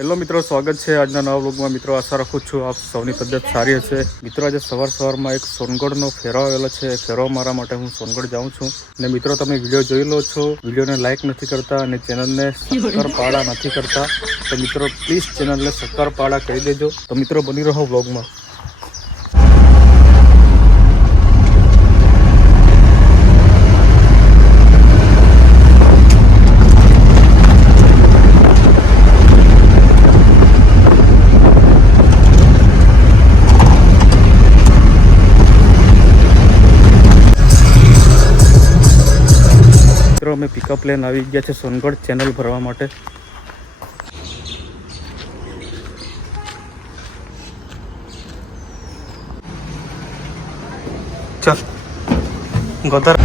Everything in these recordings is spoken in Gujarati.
હેલો મિત્રો, સ્વાગત છે આજના નવા બ્લોગમાં મિત્રો, આશા રાખું છું આપ સૌની તબિયત સારી હશે. મિત્રો, આજે સવાર સવારમાં એક સોનગઢનો ફેરો આવેલો છે. ફેરો મારા માટે હું સોનગઢ જાઉં છું. અને મિત્રો, તમે વીડિયો જોઈ લો છો. વિડીયોને લાઇક નથી કરતા અને ચેનલને સક્કરપાડા નથી કરતા. તો મિત્રો પ્લીઝ ચેનલને સક્કરપાડા કરી દેજો. તો મિત્રો, બની રહો બ્લોગમાં અમે પિકઅપ લેન આવી ગયા છે સોનગઢ ચેનલ ભરવા માટે. ચાલ ગોદર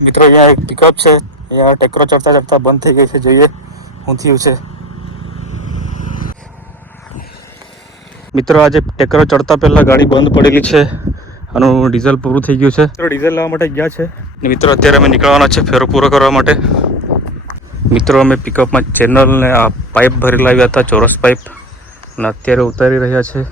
મિત્રો, અહીંયા એક પિકઅપ છે. અહીંયા ટેકરો ચડતા ચડતા બંધ થઈ ગઈ છે, જોઈએ. શું થયું છે. મિત્રો આજે ટેકરો ચડતા પહેલાં ગાડી બંધ પડેલી છે આનું ડીઝલ પૂરું થઈ ગયું છે. મિત્રો ડીઝલ લાવવા માટે ગયા છે. ને મિત્રો અત્યારે અમે નીકળવાના છે ફેરો પૂરો કરવા માટે. મિત્રો અમે પિકઅપમાં ચેનલને આ પાઇપ ભરી લાવ્યા હતા ચોરસ પાઇપ અને અત્યારે ઉતારી રહ્યા છે.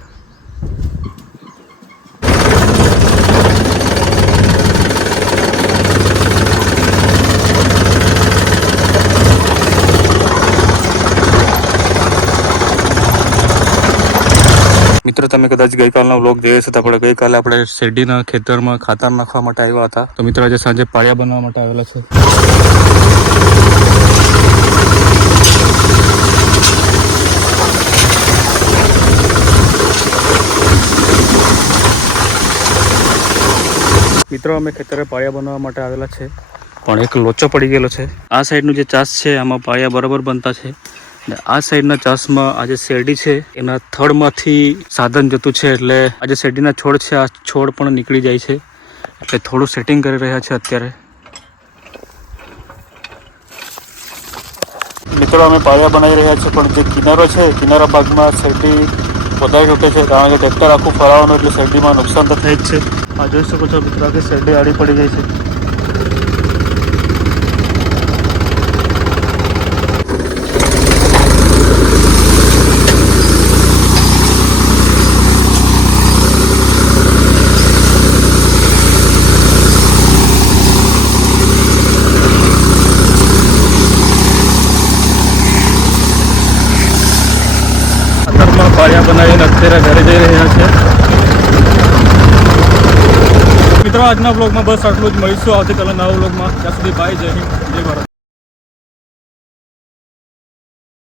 મિત્રો, તમે કદાચ ગઈકાલનો વ્લોગ જોયો હશે તો આપણે ગઈકાલે આપણે શેરડીના ખેતરમાં ખાતર નાખવા માટે આવ્યા હતા. તો મિત્રો, આજે સાંજે પાળિયા બનાવવા માટે આવેલા છે. મિત્રો, અમે ખેતરે પાળિયા બનાવવા માટે આવેલા છે. પણ એક લોચો પડી ગયેલો છે. આ સાઈડનું જે ચાસ છે, આમાં પાળિયા બરાબર બનતા છે. આ સાઈડના ચાસમાં આજે શેરડી છે. એના થડમાંથી સાધન જતું છે એટલે આજે શેરડીના છોડ છે. આ છોડ પણ નીકળી જાય છે. એટલે થોડું સેટિંગ કરી રહ્યા છે અત્યારે. મિત્રો, અમે પાળિયા બનાવી રહ્યા છીએ, પણ જે કિનારો છે, કિનારા ભાગમાં શેરડી વધારે તૂટે છે, કારણ કે ટ્રેક્ટર આખું ફરાવવાનું એટલે શેરડીમાં નુકસાન તો થાય જ છે. આ જોઈ શકો છો મિત્રો કે શેરડી આડી પડી જાય છે ખાતરમાં પાળિયા અત્યારે ઘરે જઈ રહ્યા છે. મિત્રો, આજના બ્લોગમાં બસ આટલું જ મળીશું. આવતીકાલે નવા બ્લોગમાં ત્યાં સુધી બાય જય હિન્દ, જય ભારત.